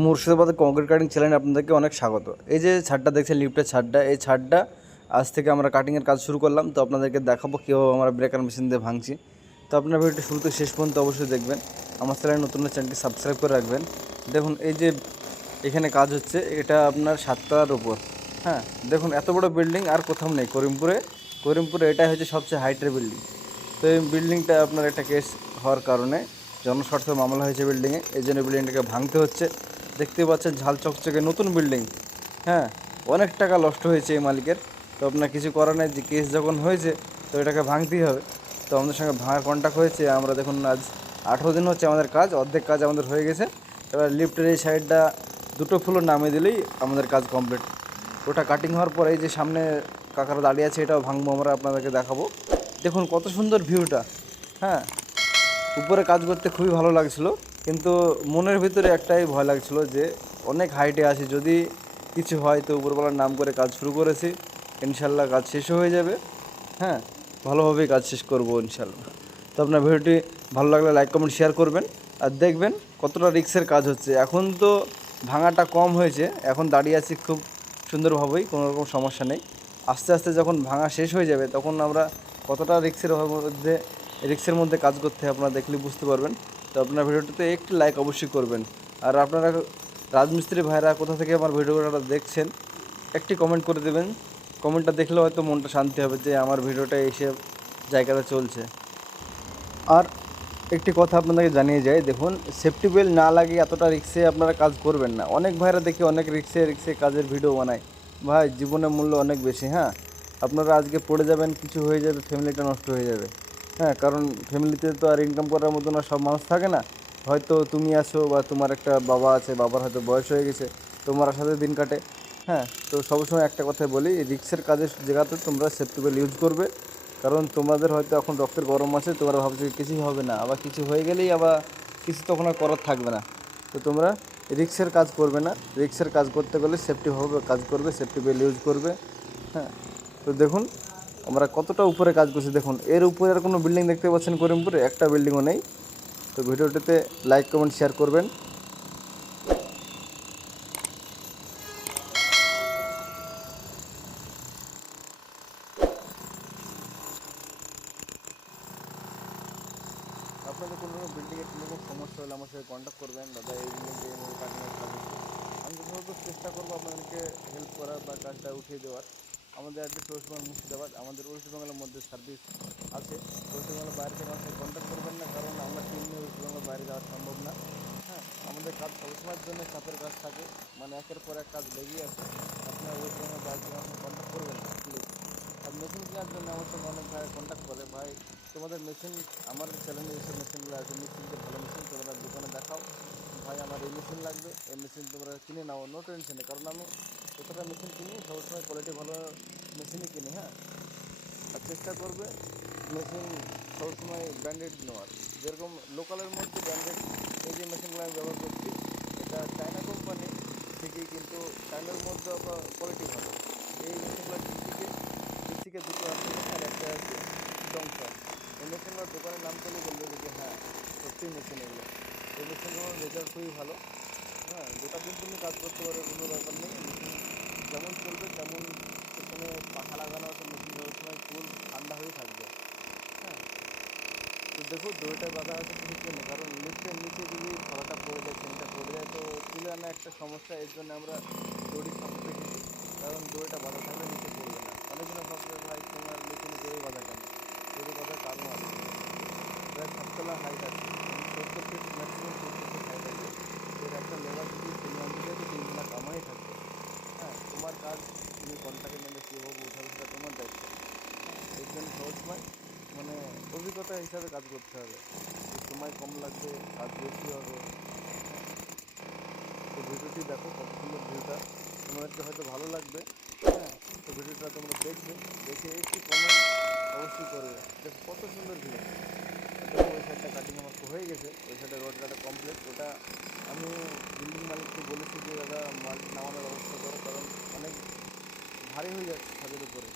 মুর্শিদাবাদের concrete cutting চ্যানেলে আপনাদেরকে অনেক স্বাগত। এই যে ছাদটা দেখছেন লিফটের ছাদটা, এই ছাদটা আজ থেকে আমরা কাটিংয়ের কাজ শুরু করলাম। তো আপনাদেরকে দেখাবো কীভাবে আমরা ব্রেকার মেশিন দিয়ে ভাঙছি। তো আপনার ভিডিওটি শুরু থেকে শেষ পর্যন্ত অবশ্যই দেখবেন। আমার চ্যানেল নতুন চ্যানেলটি সাবস্ক্রাইব করে রাখবেন। দেখুন, এই যে এখানে কাজ হচ্ছে, এটা আপনার সাততলার উপর। হ্যাঁ দেখুন, এত বড় বিল্ডিং আর কোথাও নেই। করিমপুরে করিমপুরে এটাই হচ্ছে সবচেয়ে হাইটের বিল্ডিং তো এই বিল্ডিংটা আপনার একটা কেস হওয়ার কারণে জনস্বার্থে মামলা হয়েছে বিল্ডিংয়ে এই জন্য বিল্ডিংটাকে ভাঙতে হচ্ছে। দেখতে পাচ্ছেন ঝাল চকচকে নতুন বিল্ডিং হ্যাঁ অনেক টাকা নষ্ট হয়েছে এই মালিকের। তো আপনার কিছু করার নেই, যে কেস যখন হয়েছে, তো এটাকে ভাঙতেই হবে। তো আমাদের সঙ্গে ভাঙার কন্ট্যাক্ট হয়েছে। আমরা দেখুন আজ আঠেরো দিন হচ্ছে আমাদের কাজ, অর্ধেক কাজ আমাদের হয়ে গেছে। এবার লিফটের এই সাইডটা দুটো ফ্লোর নামিয়ে দিলেই আমাদের কাজ কমপ্লিট ওটা কাটিং হওয়ার পরে এই যে সামনে কাকারা দাঁড়িয়ে আছে, এটাও ভাঙবো আমরা, আপনাদেরকে দেখাবো। দেখুন কত সুন্দর ভিউটা হ্যাঁ উপরে কাজ করতে খুবই ভালো লাগছিল। কিন্তু মনের ভিতরে একটাই ভয় লাগছিল যে অনেক হাইটে আছি, যদি কিছু হয় তো উপরবেলার নাম করে কাজ শুরু করেছি, ইনশাল্লাহ কাজ শেষও হয়ে যাবে। হ্যাঁ ভালোভাবেই কাজ শেষ করব ইনশাল্লাহ। তো আপনার ভিডিওটি ভালো লাগলে লাইক কমেন্ট শেয়ার করবেন। আর দেখবেন কতটা রিক্সের কাজ হচ্ছে। এখন তো ভাঙাটা কম হয়েছে, এখন দাঁড়িয়ে আছি খুব সুন্দরভাবেই, কোনো রকম সমস্যা নেই। আস্তে আস্তে যখন ভাঙা শেষ হয়ে যাবে, তখন আমরা কতটা রিক্সের মধ্যে রিক্সের মধ্যে কাজ করতে আপনারা দেখলে বুঝতে পারবেন। তো আপনার ভিডিওটিতে একটি লাইক অবশ্যই করবেন। আর আপনারা রাজমিস্ত্রি ভাইরা কোথা থেকে আমার ভিডিওটা দেখছেন, একটি কমেন্ট করে দেবেন। কমেন্টটা দেখলে হয়তো মনটা শান্তি হবে যে আমার ভিডিওটা এসে জায়গাটা চলছে। আর একটি কথা আপনাদেরকে জানিয়ে যাই, দেখুন সেফটি বেল্ট না লাগিয়ে এতটা রিক্সে আপনারা কাজ করবেন না। অনেক ভাইরা দেখি অনেক রিক্সে রিক্সে কাজের ভিডিও বানায়। ভাই, জীবনের মূল্য অনেক বেশি হ্যাঁ? আপনারা আজকে পড়ে যাবেন, কিছু হয়ে যাবে ফ্যামিলিটা নষ্ট হয়ে যাবে। হ্যাঁ কারণ ফ্যামিলিতে তো আর ইনকাম করার মতো না, সব মানুষ থাকে না। হয়তো তুমি আছো বা তোমার একটা বাবা আছে, বাবার হয়তো বয়স হয়ে গেছে তোমার সাথে দিন কাটে। হ্যাঁ তো সবসময় একটা কথাই বলি রিক্সের কাজের জায়গাতে তোমরা সেফটি বেল্ট ইউজ করবে। কারণ তোমাদের হয়তো এখন রক্তের গরম আছে, তোমরা ভাবছ কিছুই হবে না, আবার কিছু হয়ে গেলেই আবার কিছু তখন আর করার থাকবে না। তো তোমরা রিক্সের কাজ করবে না রিক্সের কাজ করতে গেলে সেফটিভাবে কাজ করবে সেফটি বেল্ট ইউজ করবে। হ্যাঁ তো দেখুন আমরা কতটা উপরে কাজ করছি, দেখুন, এর উপরে আর কোনো বিল্ডিং দেখতে পাচ্ছেন করিমপুরে, একটা বিল্ডিংও নেই। তো ভিডিওটিতে লাইক কমেন্ট শেয়ার করবেন। আপনাদের কোনো বিল্ডিংয়ের কোনো রকম সমস্যা হলে আমার সাথে কন্ট্যাক্ট করবেন, দাদা, এই কাজ আমি চেষ্টা করব আপনাদেরকে হেল্প করার বা কাজটা উঠিয়ে দেওয়ার। আমাদের অ্যাড্রেস ওয়েস্ট বেঙ্গল মুর্শিদাবাদ, আমাদের ওয়েস্ট বেঙ্গলের মধ্যে সার্ভিস আছে। ওয়েস্ট বেঙ্গলের বাইরে থেকে সাথে কন্ট্যাক্ট করবেন না, কারণ আমরা টিম নিয়ে ওয়েস্ট বেঙ্গলের বাইরে যাওয়া সম্ভব না। হ্যাঁ আমাদের কাজ সবসময়ের জন্য চাপের কাজ থাকে মানে একের পর এক কাজ লেগেই আছে। আপনারা ওয়েস্ট বেঙ্গলের বাইরে থেকে সাথে কন্ট্যাক্ট করবেন না প্লিজ আর মেশিন কেনার জন্য আমার সঙ্গে অনেক ভাই কন্ট্যাক্ট করে, ভাই, তোমাদের মেশিন আমার চ্যানেলে যেসব মেশিনগুলো আছে মিস্ত্রিদের ভালো মেশিন তোমরা ভাই, আমার এই মেশিন লাগবে। এই মেশিন তোমরা কিনে নাও নো টেনশনে কারণ আমি যতটা মেশিন কিনি, সবসময় কোয়ালিটি ভালো মেশিনই কিনি হ্যাঁ? আর চেষ্টা করবে মেশিন সবসময় ব্র্যান্ডেড নেওয়ার। যেরকম লোকালের মধ্যে ব্র্যান্ডেড এই যে মেশিনগুলো আমি ব্যবহার করছি, এটা চায়না কোম্পানি ঠিকই কিন্তু চায়নার মধ্যে আবার কোয়ালিটি ভালো। এই মেশিনগুলো ডিসিকে ডিসিকে দুটো আছে, আর একটা আছে ডংটা এই মেশিনগুলোর দোকানের নাম করলে বলবে যে হ্যাঁ সত্যি মেশিন এগুলো। মেশিনগুলোর রেজাল্ট খুবই ভালো। হ্যাঁ গোটা দিন তুমি কাজ করতে পারো, কোনো ব্যাপার নেই। মেশিন যেমন চলবে, তেমন পেছনে পাখা লাগানো আছে মেশিন সবসময় ফুল ঠান্ডা হয়ে থাকবে। হ্যাঁ তো দেখো দড়িটায় বাধা আছে ঠিক জন্য কারণ লিফটের নিচে যদি খোলাটা পড়ে যায় চেনটা পড়ে যায়, তো তুলে আনা একটা সমস্যা, এর জন্য আমরা দড়ি সামনে রেখেছি কারণ দড়িটা বাধা থাকলে নিচে পড়বে না। অনেকজনে ভাবছে ভাই, তোমার মেশিনে দড়ি বাধা কেন? দড়ি বাধার কারণ আছে প্রায় সাততলা হাইট আছে। সত্তর ফিট হাইট আছে এর একটা লেবার যদি তিন আনতে যায় তো তিনজনা কামাই থাকবে হ্যাঁ তোমার কাজ তুমি কন্ট্রাক্টে নেবে কীভাবে উঠাবে সেটা তোমার দায়িত্ব এর জন্য সবসময় মানে অভিজ্ঞতা হিসাবে কাজ করতে হবে। সময় কম লাগবে, কাজ বেশি হবে। তো ভিডিওটি দেখো, কত সুন্দর ভিউটা। তোমাদেরকে হয়তো ভালো লাগবে হ্যাঁ? তো ভিডিওটা তোমরা দেখবে, দেখে একটু কমেন্ট অবশ্যই করবে। দেখো কত সুন্দর ভিউ। ওই সাইডটা কাটিং আমার হয়ে গেছে, ওই সাইডে রোড কাটা কমপ্লিট ওটা আমি বিল্ডিং মালিককে বলেছি যে, দাদা, মাল নামানোর ব্যবস্থা করো, কারণ অনেক ভারী হয়ে যাচ্ছে ছাদের উপরে।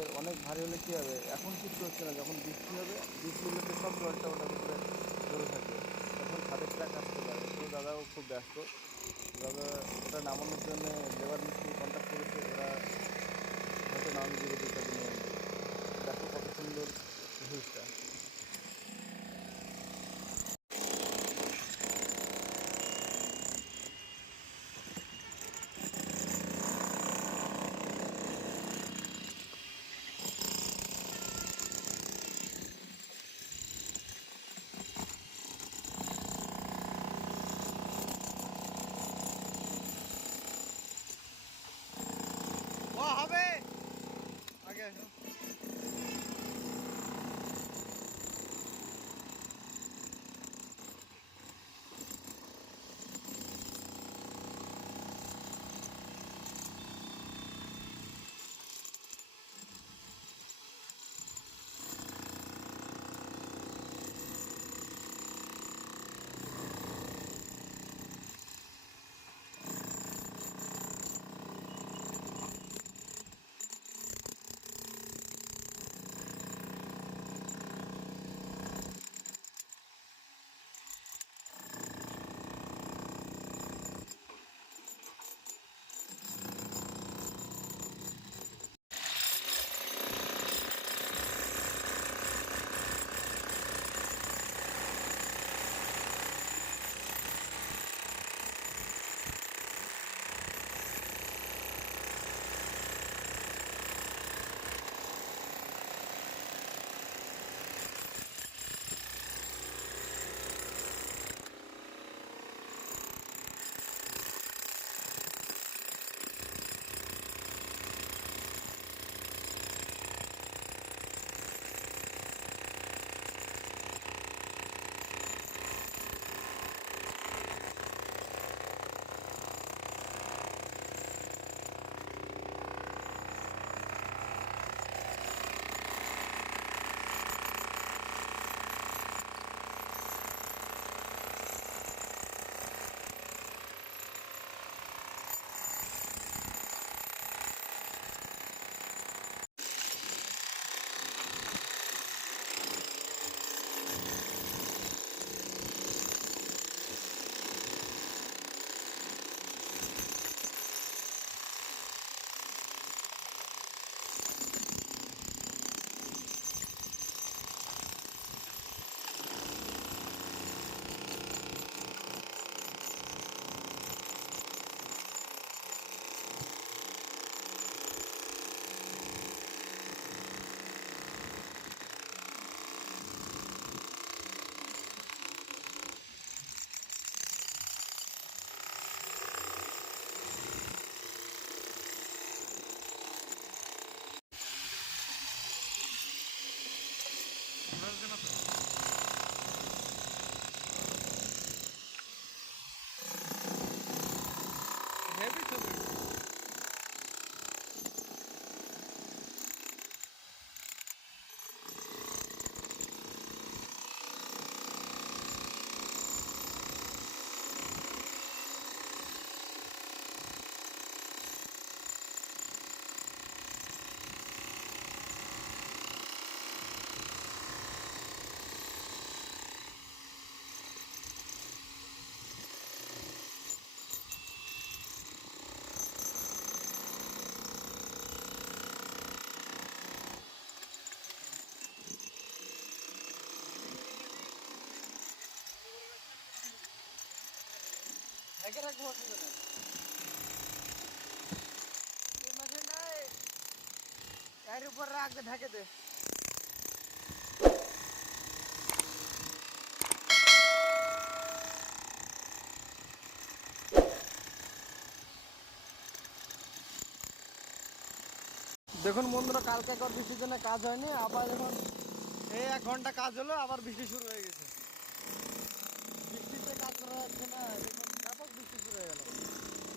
এর অনেক ভারী হলে কী হবে? এখন কিছু হচ্ছে না, যখন বৃষ্টি হবে, বৃষ্টি হলে সব জলটা ওটার ভিতরে ধরে থাকবে তখন ছাদের ট্রাক আসতে পারে। তো দাদাও খুব ব্যস্ত। দাদা ওটা নামানোর জন্য লেবার মিস্ত্রি কন্ট্যাক্ট করেছে, ওরা হয়তো নামিয়ে দেবে দুটা মধ্যে দেখো কত সুন্দর ভিউজটা Where's gonna... রাখব অসুবিধা উপর দে দেখুন বন্ধুরা, কালকে একবার বৃষ্টির জন্য কাজ হয়নি, আবার এখন এই এক ঘণ্টা কাজ হলো, আবার বৃষ্টি শুরু হয়ে গেছে। বৃষ্টিতে কাজ করা যাচ্ছে না velho.